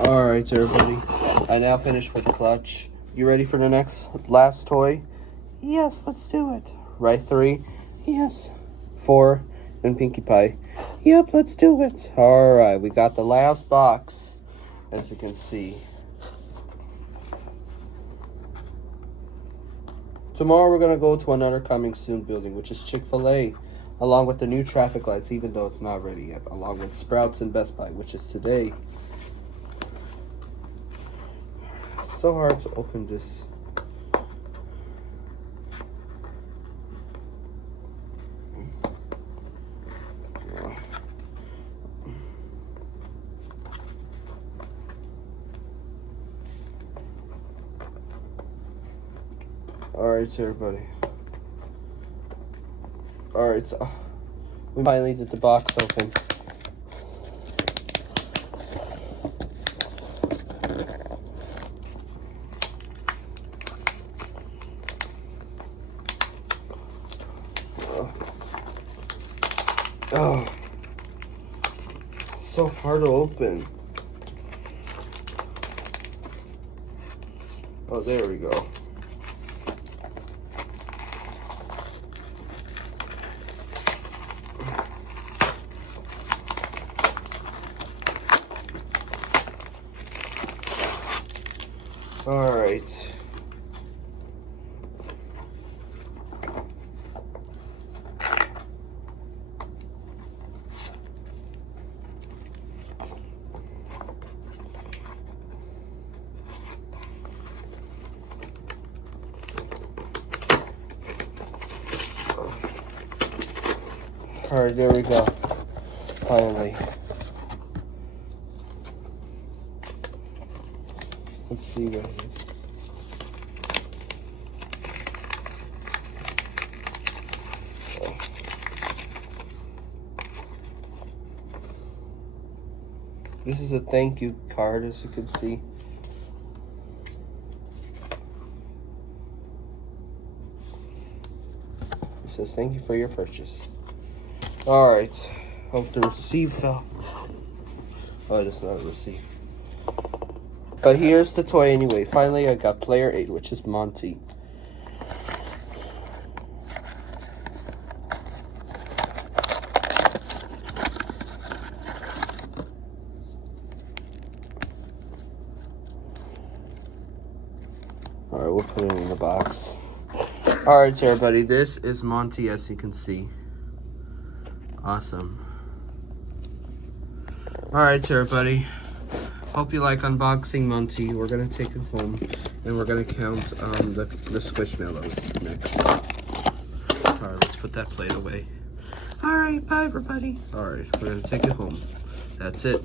Alright, everybody. I now finished with the clutch. You ready for the last toy? Yes, let's do it. Right, 3? Yes. 4 and Pinkie Pie. Yep, let's do it. Alright, we got the last box, as you can see. Tomorrow we're going to go to another coming soon building, which is Chick-fil-A, along with the new traffic lights, even though it's not ready yet, along with Sprouts and Best Buy, which is today. So hard to open this. Alright, everybody. Alright, so we finally did the box open. Oh, it's so hard to open. Oh, there we go. All right. All right, there we go. Finally. Let's see what it is. This is a thank you card, as you can see. It says thank you for your purchase. Alright, hope the receipt fell. Oh, it's not a receipt. But here's the toy anyway. Finally, I got player 8, which is Monty. Alright, we'll put it in the box. Alright, everybody, this is Monty, as you can see. Awesome. Alright, everybody. Hope you like unboxing Monty. We're going to take it home, and we're going to count the Squishmallows next. Alright, let's put that plate away. Alright, bye, everybody. Alright, we're going to take it home. That's it.